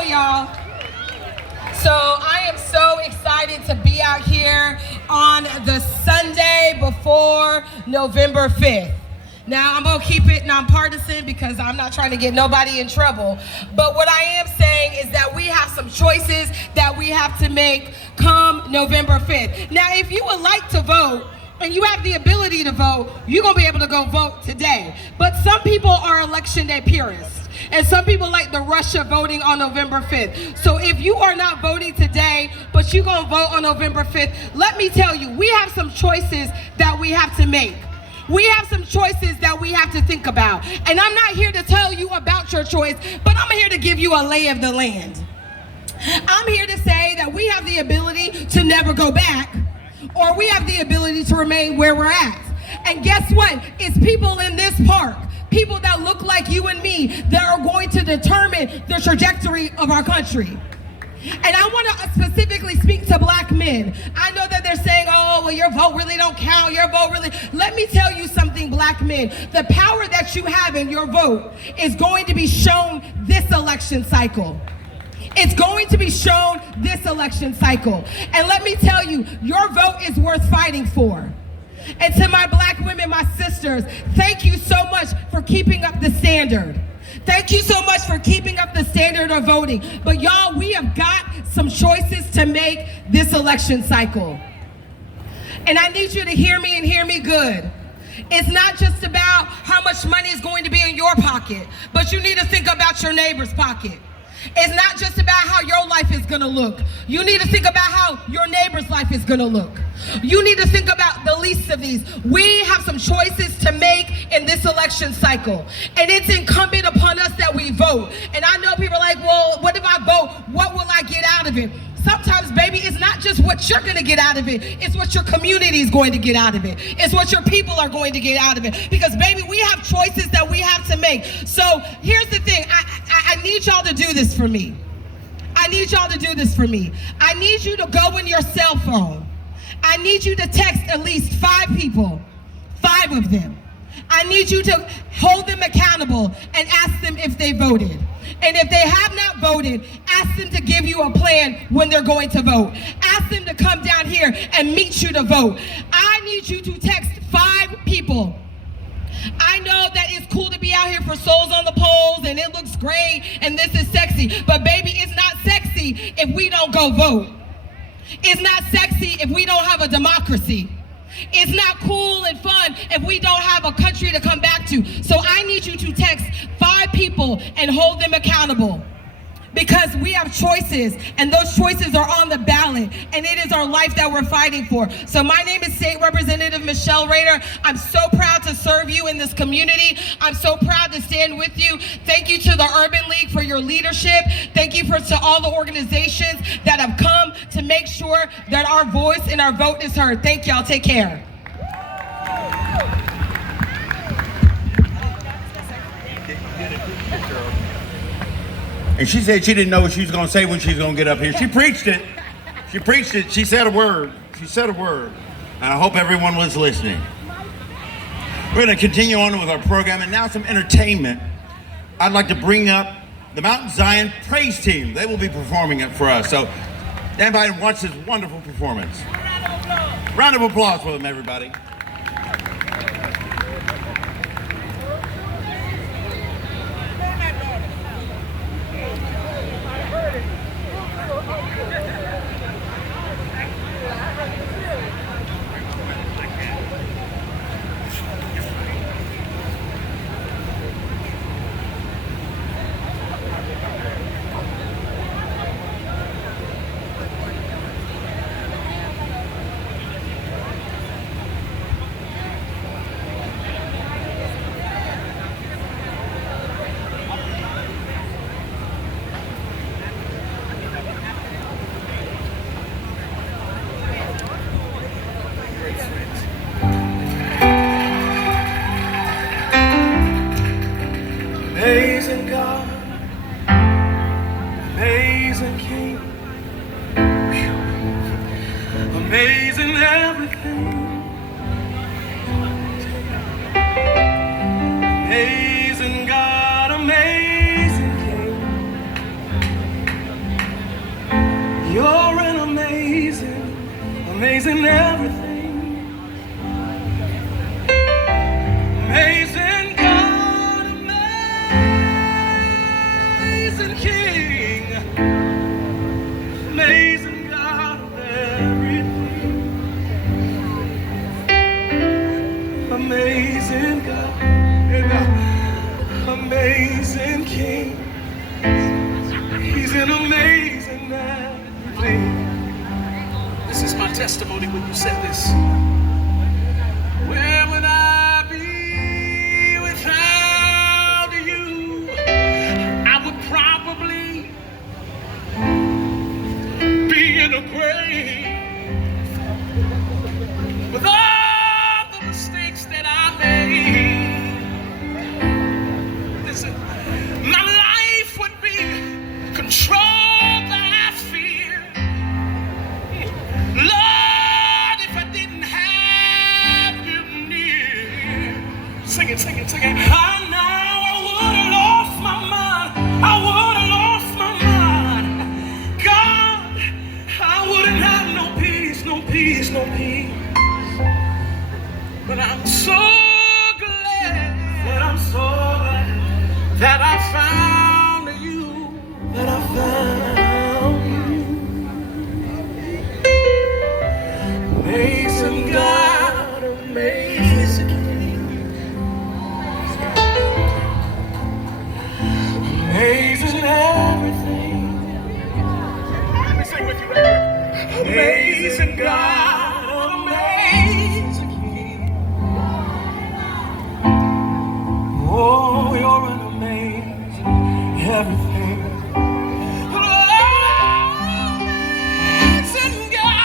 on, y'all. So I am so excited to be out here on the Sunday before November 5th. Now, I'm going to keep it nonpartisan because I'm not trying to get nobody in trouble. But what I am saying is that we have some choices that we have to make come November 5th. Now, if you would like to vote, and you have the ability to vote, you're going to be able to go vote today. But some people are election day purists. And some people like the rush of voting on November 5th. So if you are not voting today, but you're going to vote on November 5th, let me tell you, we have some choices that we have to make. We have some choices that we have to think about. And I'm not here to tell you about your choice, but I'm here to give you a lay of the land. I'm here to say that we have the ability to never go back, or we have the ability to remain where we're at. And guess what? It's people in this park, people that look like you and me, that are going to determine the trajectory of our country. And I want to specifically speak to black men. I know that they're saying, oh, well, your vote really don't count, your vote really. Let me tell you something, black men. The power that you have in your vote is going to be shown this election cycle. It's going to be shown this election cycle. And let me tell you, your vote is worth fighting for. And to my black women, my sisters, thank you so much for keeping up the standard. Thank you so much for keeping up the standard of voting. But y'all, we have got some choices to make this election cycle. And I need you to hear me and hear me good. It's not just about how much money is going to be in your pocket, but you need to think about your neighbor's pocket. It's not just about how your life is going to look. You need to think about how your neighbor's life is going to look. You need to think about the least of these. We have some choices to make in this election cycle. And it's incumbent upon us that we vote. And I know people are like, well, what if I vote? What will I get out of it? Sometimes, baby, it's not just what you're going to get out of it. It's what your community is going to get out of it. It's what your people are going to get out of it. Because, baby, we have choices that we have to make. So here's the thing. I need y'all to do this for me. I need y'all to do this for me. I need you to go in your cell phone. I need you to text at least 5 people, 5 of them. I need you to hold them accountable and ask them if they voted. And if they have not voted, ask them to give you a plan when they're going to vote. Ask them to come down here and meet you to vote. I need you to text 5 people. I know that it's cool to be out here for souls on the polls and it looks great and this is sexy, but baby, it's not sexy if we don't go vote. It's not sexy if we don't have a democracy. It's not cool and fun if we don't have a country to come back to. So I need you to text 5 people and hold them accountable. Because we have choices, and those choices are on the ballot, and it is our life that we're fighting for. So my name is State Representative Michelle Rader. I'm so proud to serve you in this community. I'm so proud to stand with you. Thank you to the Urban League for your leadership. Thank you to all the organizations that have come to make sure that our voice and our vote is heard. Thank y'all. Take care. And she said she didn't know what she was going to say when she was going to get up here. She preached it. She preached it. She said a word. She said a word. And I hope everyone was listening. We're going to continue on with our program. And now some entertainment. I'd like to bring up the Mount Zion Praise Team. They will be performing it for us. So stand by and watch this wonderful performance. Round of applause for them, everybody. Amazing God, amazing King, amazing everything, amazing God, amazing King, amazing everything. Amazing God, amazing King, amazing God of everything. Amazing God, and amazing King. He's an amazing everything. This is my testimony when you said this. Where would I be without you? I would probably be in a grave with all the mistakes that I made. Listen, my life would be controlled by fear. Lord, if I didn't have you near. Sing it, sing it, sing it. I know I would have lost my mind. I would have lost my mind. God, I wouldn't have no peace, no peace, no peace. But I'm so glad that I found you, that I found you. Amazing God, amazing King, amazing everything. Let me sing with you right here. Amazing God, amazing King. Oh, you're an amazing everything. Amazing God,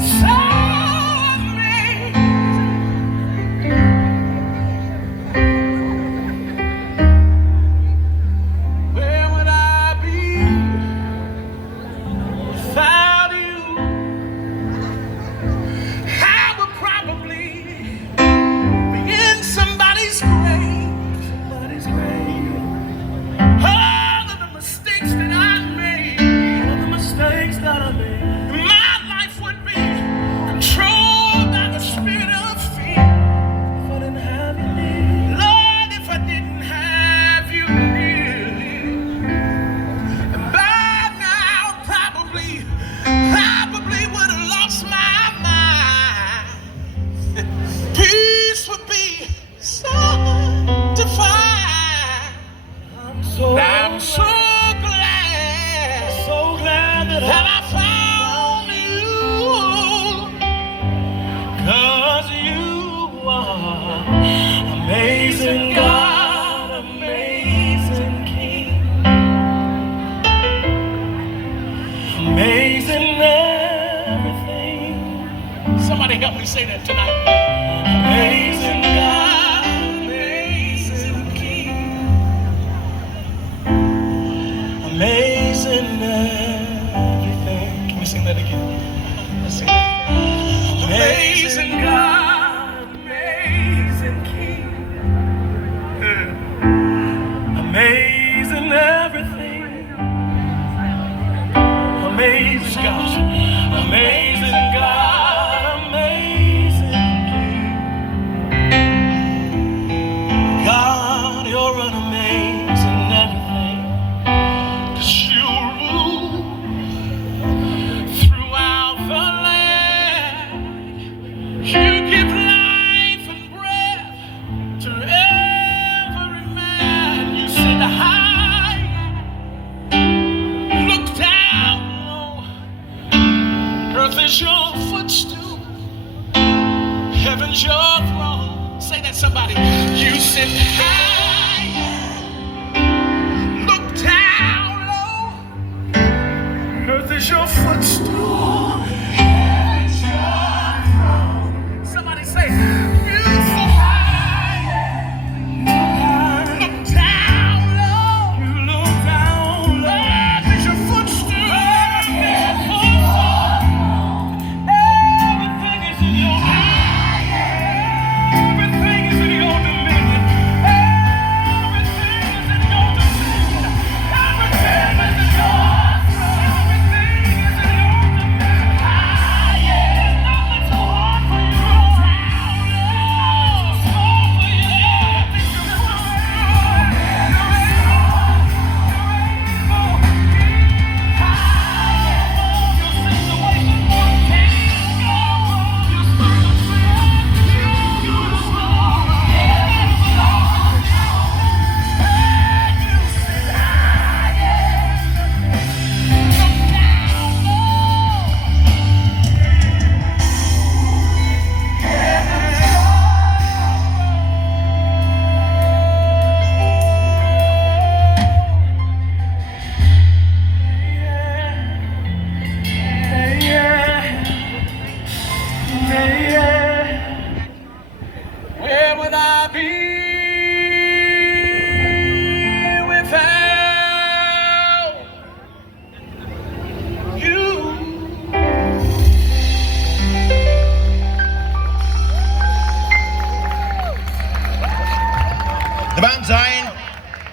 so amazing. Where would I be without you? I would probably be in somebody's grave. Somebody's grave. All of the mistakes that I made. All the mistakes that I made. My life would be controlled by the spirit of fear. If I didn't have you near. Lord, if I didn't have you near. And by now, probably would have lost my mind. Peace would be so defined. I'm so glad that I found you. 'Cause you are amazing God, amazing King, amazing everything. Somebody help me say that tonight. Amazing God, amazing King, amazing everything. Can we sing that again? Let's sing that. Amazing God, amazing King, amazing everything. Amazing God, amazing God, amazing King.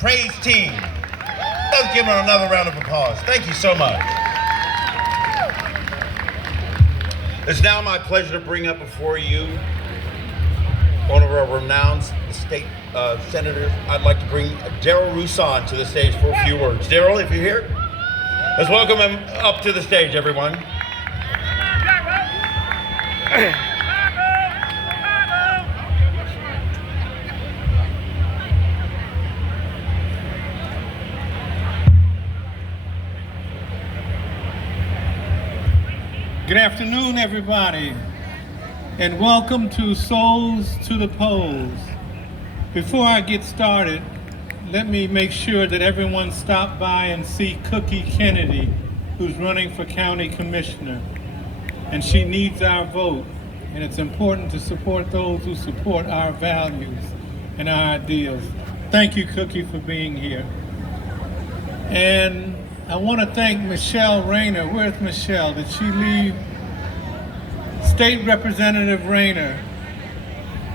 praise team. Let's give them another round of applause. Thank you so much. It's now my pleasure to bring up before you one of our renowned state senators. I'd like to bring Darrell Roussan to the stage for a few words. Darrell, if you're here, let's welcome him up to the stage, everyone. Good afternoon, everybody, and welcome to Souls to the Polls. Before I get started, let me make sure that everyone stop by and see Cookie Kennedy, who's running for county commissioner. And she needs our vote, and it's important to support those who support our values and our ideals. Thank you, Cookie, for being here. And I want to thank Michelle Rayner. Where's Michelle? Did she leave? State Representative Rayner.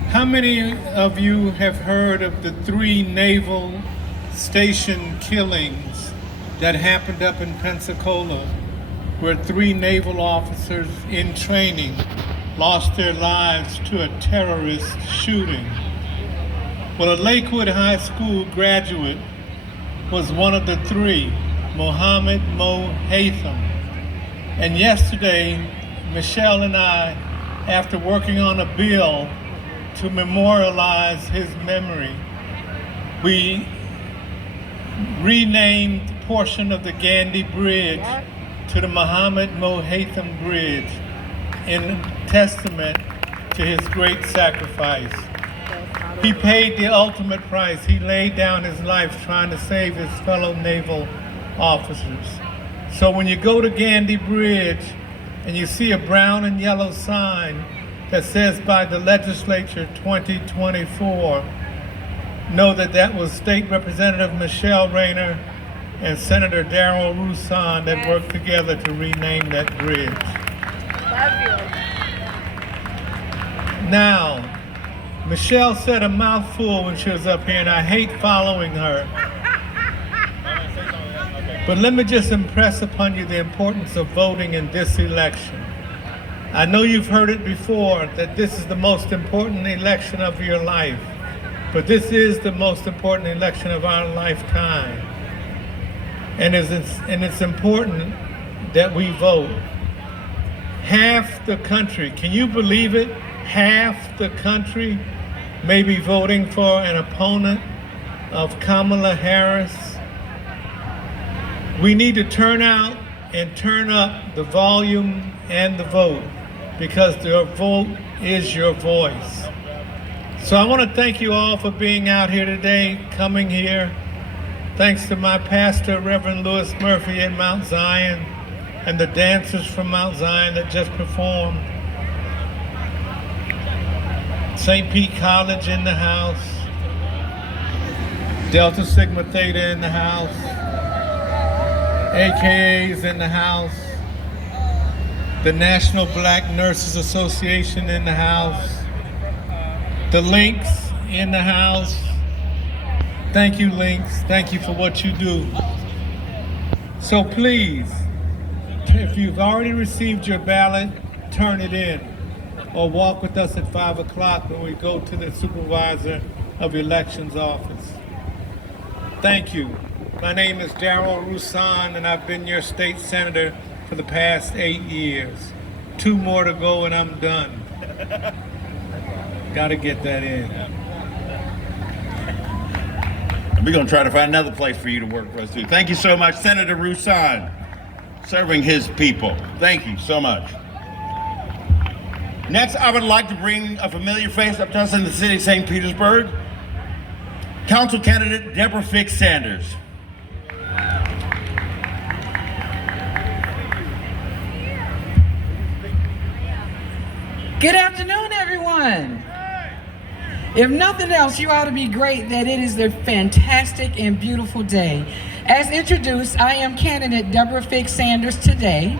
How many of you have heard of the 3 naval station killings that happened up in Pensacola, where 3 naval officers in training lost their lives to a terrorist shooting? Well, a Lakewood High School graduate was one of the 3. Mohammed Mo Haytham. And yesterday, Michelle and I, after working on a bill to memorialize his memory, we renamed a portion of the Gandhi Bridge to the Mohammed Mo Haytham Bridge in testament to his great sacrifice. He paid the ultimate price. He laid down his life trying to save his fellow naval officers. So when you go to Gandhi Bridge and you see a brown and yellow sign that says by the legislature 2024, know that that was State Representative Michelle Rayner and Senator Darrell Roussan that worked together to rename that bridge. Now, Michelle said a mouthful when she was up here, and I hate following her. But let me just impress upon you the importance of voting in this election. I know you've heard it before, that this is the most important election of your life, but this is the most important election of our lifetime. And it's important that we vote. Half the country, can you believe it? Half the country may be voting for an opponent of Kamala Harris. We need to turn out and turn up the volume and the vote, because your vote is your voice. So I want to thank you all for being out here today, coming here. Thanks to my pastor, Reverend Lewis Murphy in Mount Zion, and the dancers from Mount Zion that just performed. St. Pete College in the house. Delta Sigma Theta in the house. AKA's in the house. The National Black Nurses Association in the house. The Links in the house. Thank you, Links. Thank you for what you do. So please, if you've already received your ballot, turn it in, or walk with us at 5 o'clock when we go to the Supervisor of Elections office. Thank you. My name is Darrell Roussan, and I've been your state senator for the past 8 years. 2 more to go and I'm done. Gotta get that in. We're going to try to find another place for you to work for us too. Thank you so much, Senator Roussan, serving his people. Thank you so much. Next, I would like to bring a familiar face up to us in the city of St. Petersburg. Council candidate Deborah Fix Sanders. Good afternoon, everyone. If nothing else, you ought to be great that it is a fantastic and beautiful day. As introduced, I am candidate Deborah Fix Sanders today.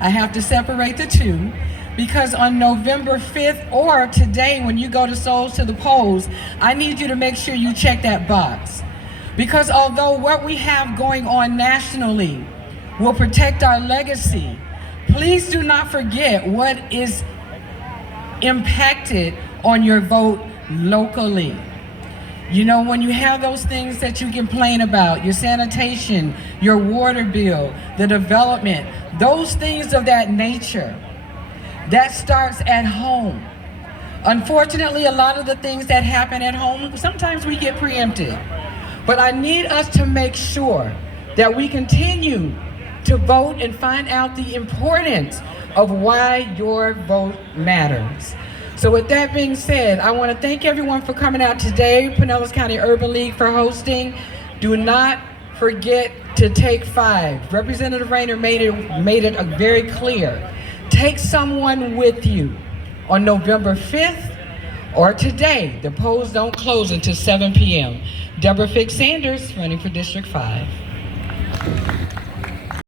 I have to separate the two because on November 5th or today when you go to Souls to the Polls, I need you to make sure you check that box. Because although what we have going on nationally will protect our legacy, please do not forget what is impacted on your vote locally. You know, when you have those things that you complain about, your sanitation, your water bill, the development, those things of that nature, that starts at home. Unfortunately, a lot of the things that happen at home, sometimes we get preempted. But I need us to make sure that we continue to vote and find out the importance of why your vote matters. So with that being said, I want to thank everyone for coming out today, Pinellas County Urban League for hosting. Do not forget to take 5. Representative Rayner made it very clear. Take someone with you on November 5th or today. The polls don't close until 7 p.m. Deborah Fix Sanders, running for District 5.